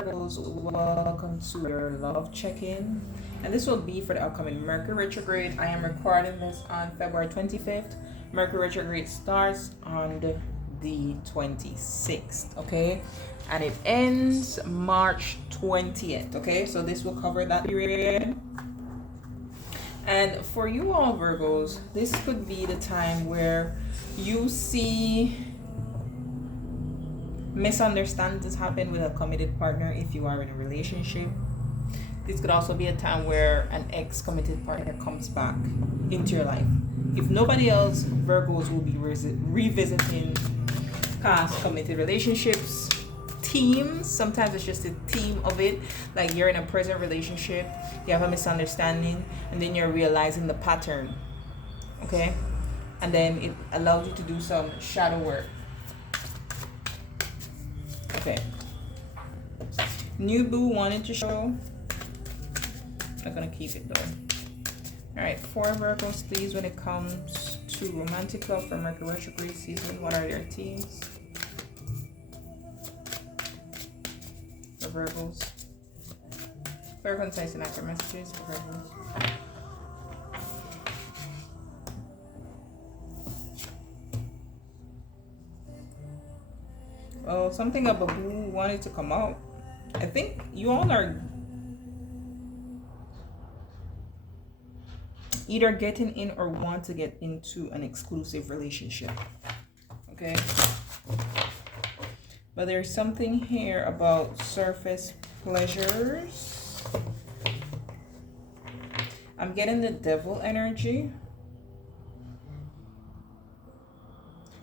Virgos, welcome to your love check-in, and this will be for the upcoming Mercury retrograde. I am recording this on February 25th. Mercury retrograde starts on the 26th, okay, and it ends March 20th, okay, so this will cover that period. And for you all Virgos, this could be the time where you see misunderstandings happen with a committed partner if you are in a relationship. This could also be a time where an ex-committed partner comes back into your life. If nobody else, Virgos will be revisiting past committed relationships, teams. Sometimes it's just a theme of it, like you're in a present relationship, you have a misunderstanding, and then you're realizing the pattern, okay, and then it allows you to do some shadow work. Okay, new boo wanted to show. I'm gonna keep it though. All right, for Virgos, please, when it comes to romantic love for Mercury retrograde season, what are their themes for Virgos? Very concise and accurate messages for Virgos. Well, something about who wanted to come out. I think you all are either getting in or want to get into an exclusive relationship, okay? But there's something here about surface pleasures. I'm getting the devil energy.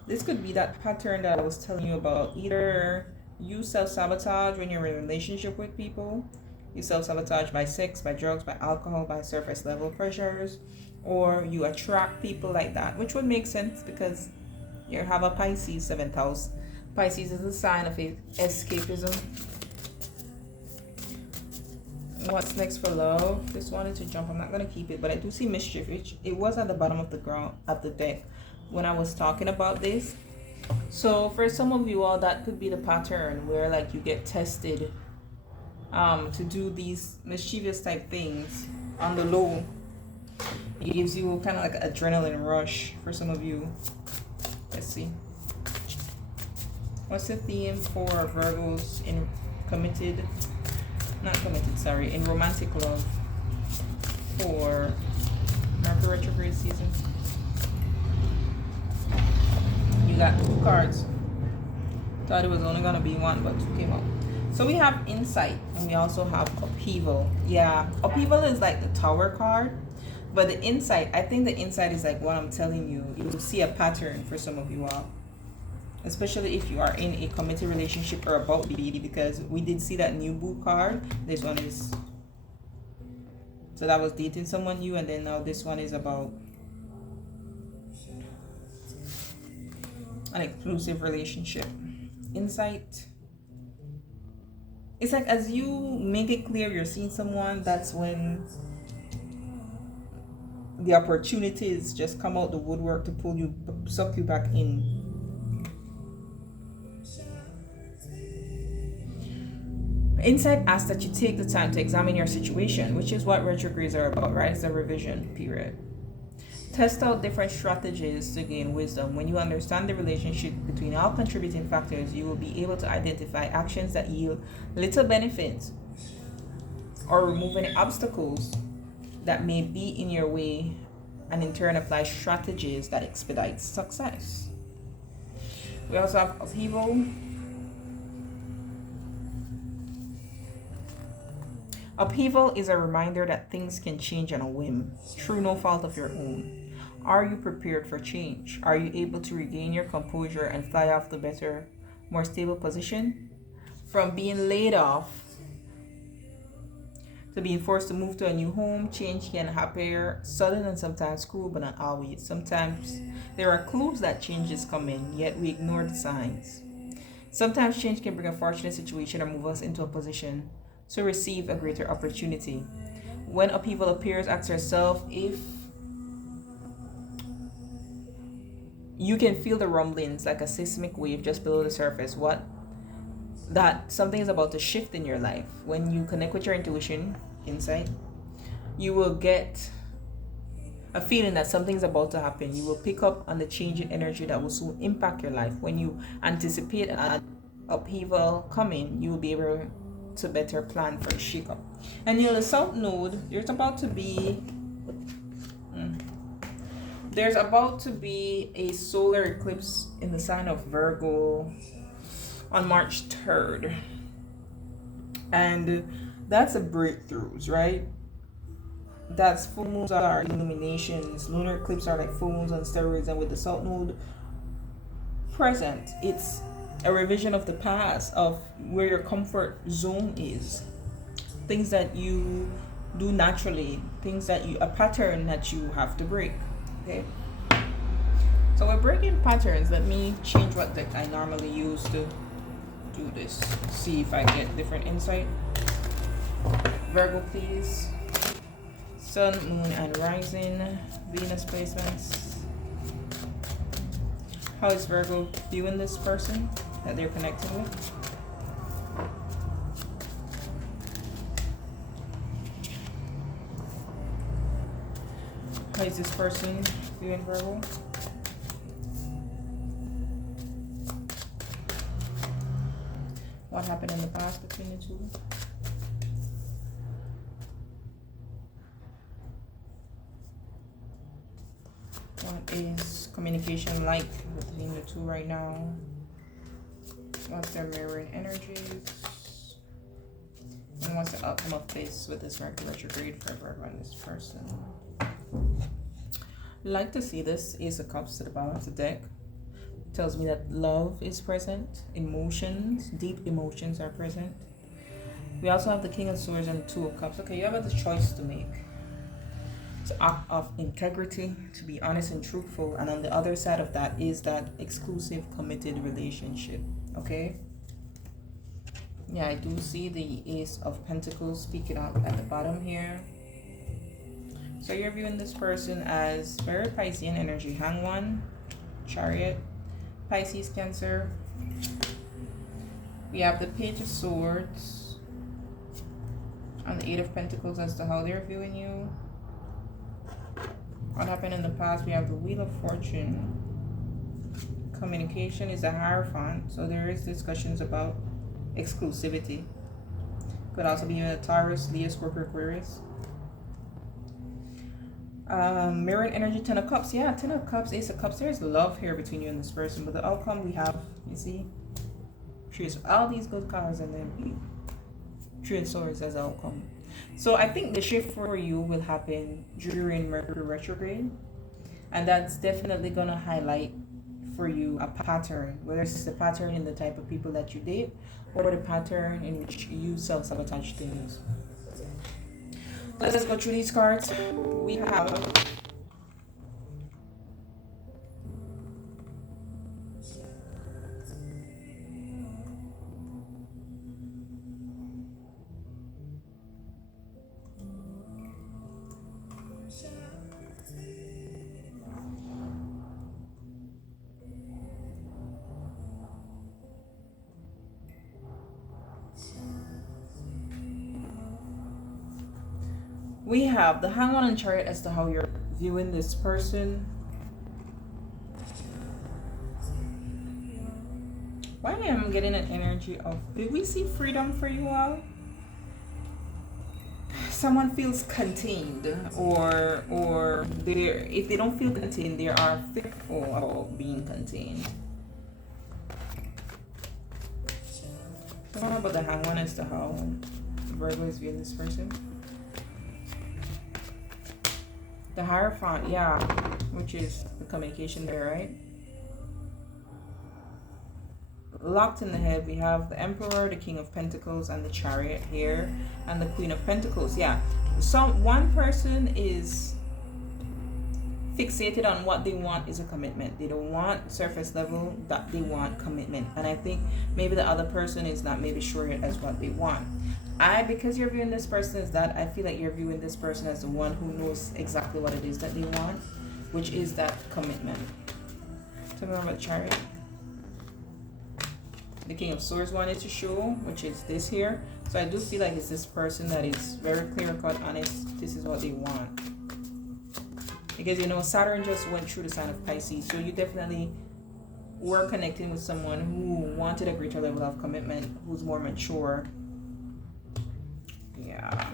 This could be that pattern that I was telling you about. Either you self-sabotage when you're in a relationship with people. You self-sabotage by sex, by drugs, by alcohol, by surface level pressures. Or you attract people like that, which would make sense because you have a Pisces 7th house. Pisces is a sign of escapism. What's next for love? Just wanted to jump. I'm not going to keep it, but I do see mischief. It was at the bottom of the ground, at the deck, when I was talking about this. So for some of you all, that could be the pattern where like you get tested to do these mischievous type things on the low. It gives you kind of like an adrenaline rush for some of you. Let's see. What's the theme for Virgos in in romantic love for Mercury retrograde season? You got 2 cards. Thought it was only gonna be 1, but 2 came out. So we have insight and we also have upheaval. Yeah, upheaval is like the Tower card, but the insight, I think the insight is like what I'm telling you. You'll see a pattern for some of you all, especially if you are in a committed relationship or about to be, because we did see that new boo card. This one is, so that was dating someone new, and then now this one is about an exclusive relationship. Insight, it's like as you make it clear you're seeing someone, that's when the opportunities just come out the woodwork to pull you, suck you back in. Insight asks that you take the time to examine your situation, which is what retrogrades are about, right? It's a revision period. Test out different strategies to gain wisdom. When you understand the relationship between all contributing factors, you will be able to identify actions that yield little benefit or remove any obstacles that may be in your way, and in turn apply strategies that expedite success. We also have upheaval. Upheaval is a reminder that things can change on a whim, through no fault of your own. Are you prepared for change? Are you able to regain your composure and fly off the better, more stable position? From being laid off to being forced to move to a new home, change can appear sudden and sometimes cruel, but not always. Sometimes there are clues that change is coming, yet we ignore the signs. Sometimes change can bring a fortunate situation or move us into a position to receive a greater opportunity. When upheaval appears, ask yourself if you can feel the rumblings like a seismic wave just below the surface. What that something is about to shift in your life. When you connect with your intuition, insight, you will get a feeling that something's about to happen. You will pick up on the change in energy that will soon impact your life. When you anticipate an upheaval coming, you will be able to better plan for a shake-up. And the South Node, there's about to be a solar eclipse in the sign of Virgo on March 3rd. And that's a breakthroughs, right? That's full moons are illuminations. Lunar eclipses are like full moons on steroids, and with the South Node present, it's a revision of the past, of where your comfort zone is. Things that you do naturally, a pattern that you have to break. Okay. So we're breaking patterns. Let me change what deck I normally use to do this. See if I get different insight. Virgo, please. Sun, Moon, and Rising. Venus placements. How is Virgo viewing this person that they're connecting with? How is this person viewing Virgo? What happened in the past between the two? What is communication like between the two right now? What's their mirroring energies? And what's the outcome of this with this Mercury retrograde for Virgo and this person? Like to see this Ace of Cups to the bottom of the deck. It tells me that love is present, emotions, deep emotions are present. We also have the King of Swords and Two of Cups. Okay, you have a choice to make. To act of integrity, to be honest and truthful, and on the other side of that is that exclusive committed relationship. Okay, yeah, I do see the Ace of Pentacles speaking out at the bottom here. So you're viewing this person as very Piscean energy. Hangman, Chariot, Pisces, Cancer. We have the Page of Swords and the Eight of Pentacles as to how they're viewing you. What happened in the past? We have the Wheel of Fortune. Communication is a Hierophant, so there is discussions about exclusivity. Could also be a Taurus, Leo, Scorpio, Aquarius. Mirroring energy, Ten of Cups. Yeah, Ten of Cups, Ace of Cups. There's love here between you and this person, but the outcome we have, you see, choose all these good cards and then Three of Swords as outcome. So I think the shift for you will happen during Mercury retrograde, and that's definitely gonna highlight for you a pattern, whether it's the pattern in the type of people that you date or the pattern in which you self-sabotage things. Let's go through these cards. We have the Hangman and Chariot as to how you're viewing this person. Why am I getting an energy of, did we see freedom for you all? Someone feels contained, or if they don't feel contained, they are fearful about being contained. So what about the Hangman as to how Virgo is viewing this person? The Hierophant, yeah, which is the communication there, right? Locked in the head, we have the Emperor, the King of Pentacles, and the Chariot here, and the Queen of Pentacles. Yeah, one person is fixated on what they want is a commitment. They don't want surface level, that they want commitment. And I think maybe the other person is not maybe sure yet as what they want. Because you're viewing this person as that, I feel like you're viewing this person as the one who knows exactly what it is that they want, which is that commitment. Tell me about Chariot. the King of Swords wanted to show, which is this here. So I do feel like it's this person that is very clear-cut, honest. This is what they want. Because, you know, Saturn just went through the sign of Pisces. So you definitely were connecting with someone who wanted a greater level of commitment, who's more mature. Yeah.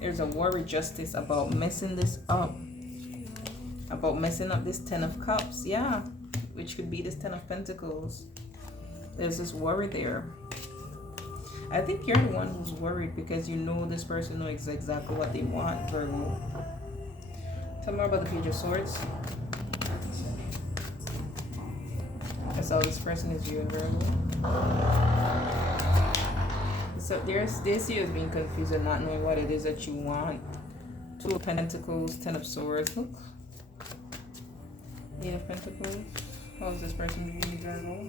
There's a worry justice about messing this up. About messing up this Ten of Cups. Yeah. Which could be this Ten of Pentacles. There's this worry there. I think you're the one who's worried because you know this person knows exactly what they want, Virgo. Tell me more about the Page of Swords. That's all this person is viewing, Virgo. So they see you as being confused and not knowing what it is that you want. Two of Pentacles, Ten of Swords. Look. Eight of Pentacles. How is this person viewing, Virgo?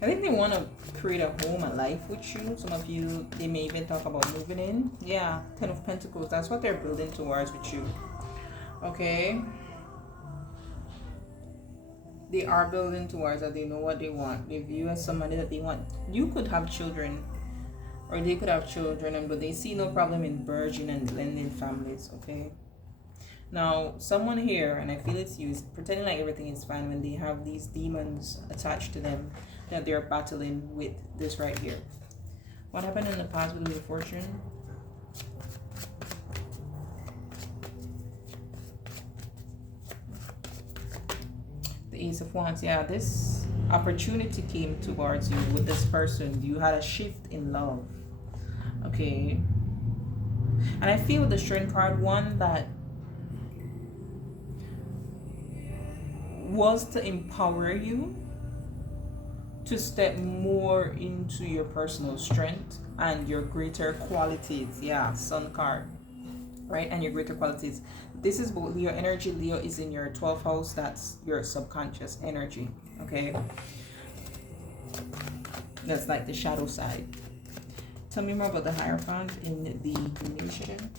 I think they want to create a home, a life with you. Some of you, they may even talk about moving in. Yeah, Ten of Pentacles. That's what they're building towards with you. Okay. They are building towards that. They know what they want. They view as somebody that they want. You could have children, or they could have children, but they see no problem in merging and blending families. Okay. Now, someone here, and I feel it's you, is pretending like everything is fine when they have these demons attached to them that they're battling with this right here. What happened in the past with Wheel of Fortune? The Ace of Wands. Yeah, this opportunity came towards you with this person. You had a shift in love. Okay. And I feel with the Strength card, one that was to empower you to step more into your personal strength and your greater qualities. Yeah, Sun card, right? And your greater qualities. This is both Leo energy. Leo is in your 12th house. That's your subconscious energy. Okay, that's like the shadow side. Tell me more about the Hierophant in the Nation.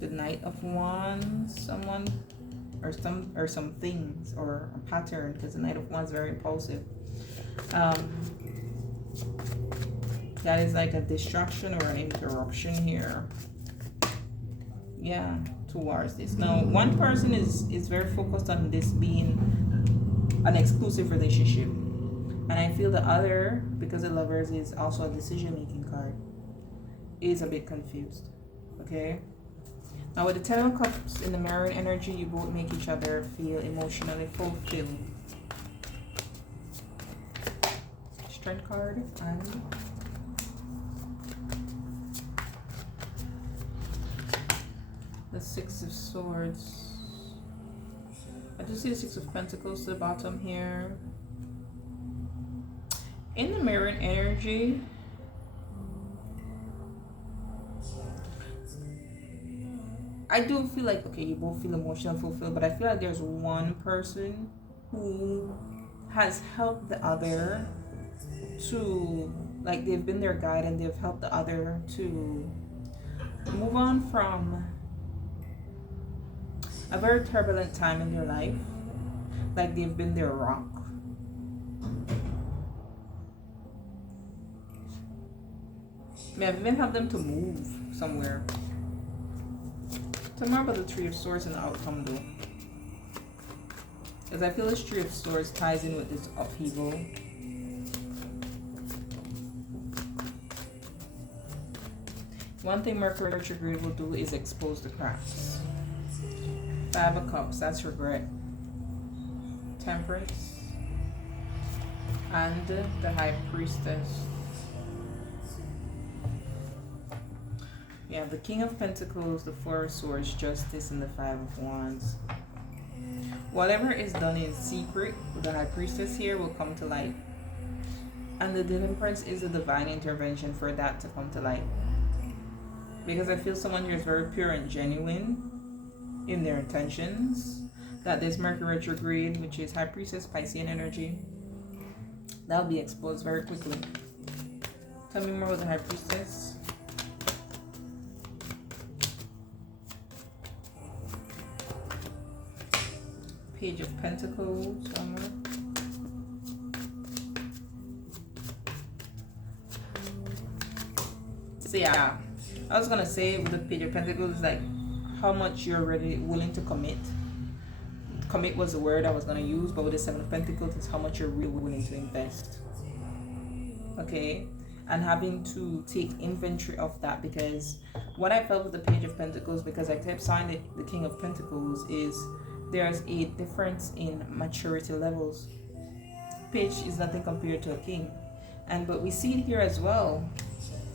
The Knight of Wands. Someone or some things or a pattern, because the Knight of Wands is very impulsive. That is like a distraction or an interruption here. Yeah, towards this. Now, one person is very focused on this being an exclusive relationship, and I feel the other, because the Lovers is also a decision-making card, is a bit confused. Okay. Now with the Ten of Cups in the mirroring energy, you both make each other feel emotionally fulfilled. Strength card and the Six of Swords. I do see the Six of Pentacles to the bottom here. In the mirroring energy, I do feel like, okay, you both feel emotional fulfilled, but I feel like there's one person who has helped the other to, like, they've been their guide and they've helped the other to move on from a very turbulent time in their life. Like they've been their rock. May have even helped them to move somewhere. Tell me more about the Three of Swords and the outcome though. Because I feel this Three of Swords ties in with this upheaval. One thing Mercury retrograde will do is expose the cracks. Five of Cups, that's regret. Temperance. And the High Priestess. You have the King of Pentacles, the Four of Swords, Justice, and the Five of Wands. Whatever is done in secret with the High Priestess here will come to light. And the Deliverance is a divine intervention for that to come to light. Because I feel someone here is very pure and genuine in their intentions. That this Mercury retrograde, which is High Priestess, Piscean energy, that'll be exposed very quickly. Tell me more about the High Priestess. Page of Pentacles, one more. So yeah, I was gonna say with the Page of Pentacles, like how much you're really willing to commit. Commit was the word I was gonna use, but with the Seven of Pentacles, it's how much you're really willing to invest. Okay, and having to take inventory of that, because what I felt with the Page of Pentacles, because I kept signing the King of Pentacles, is there's a difference in maturity levels. Page is nothing compared to a king, but we see it here as well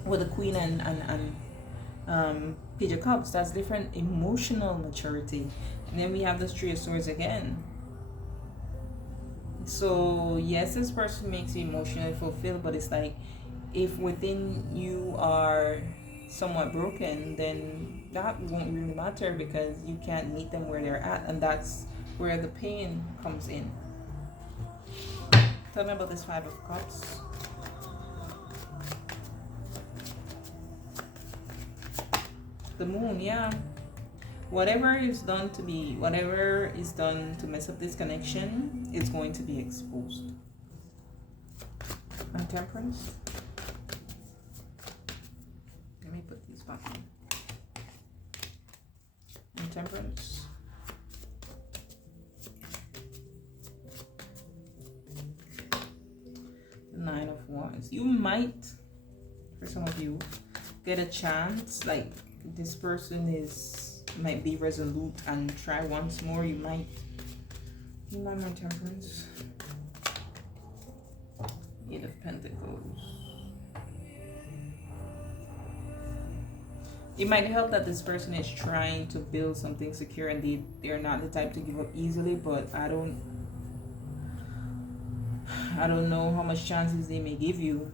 with the Queen and Page of Cups. That's different emotional maturity. And then we have the Three of Swords again. So yes, this person makes you emotionally fulfilled, but it's like if within you are somewhat broken, then that won't really matter because you can't meet them where they're at, and that's where the pain comes in. Tell me about this Five of Cups. The Moon, yeah. Whatever is done to mess up this connection is going to be exposed. And Temperance. Let me put these back in. And Temperance. The Nine of Wands. You might, for some of you, get a chance, like this person might be resolute and try once more. You might more Temperance. Eight of Pentacles. It might help that this person is trying to build something secure and they're not the type to give up easily, but I don't know how much chances they may give you.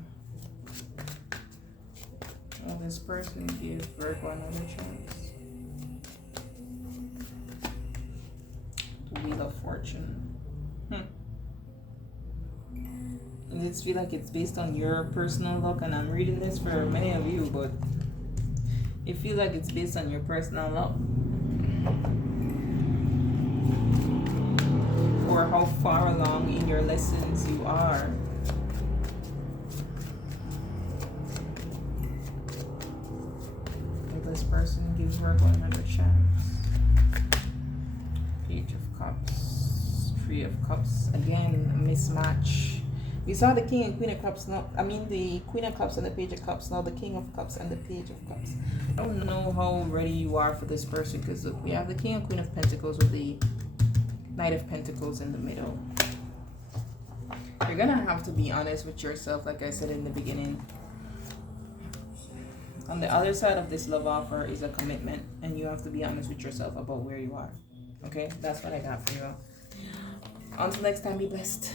Well, this person gives Virgo another chance. The Wheel of Fortune. And it's feel like it's based on your personal luck, and I'm reading this for many of you, but it feels like it's based on your personal luck. Or how far along in your lessons you are. This person gives Virgo another chance. Page of Cups, Three of Cups. Again, a mismatch. We saw the King and Queen of Cups now. I mean the Queen of Cups and the Page of Cups. Now the King of Cups and the Page of Cups. I don't know how ready you are for this person, because look, we have the King and Queen of Pentacles with the Knight of Pentacles in the middle. You're gonna have to be honest with yourself, like I said in the beginning. On the other side of this love offer is a commitment, and you have to be honest with yourself about where you are. Okay, that's what I got for you. Until next time, be blessed.